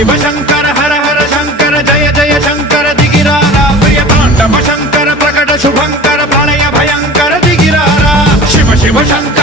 शिव शंकर हर हर शंकर जय जय शंकर दिगिरारा प्रिय तांडव शंकर प्रकट शुभंकर प्रलय भयंकर दिगिरारा शिव शिव शंकर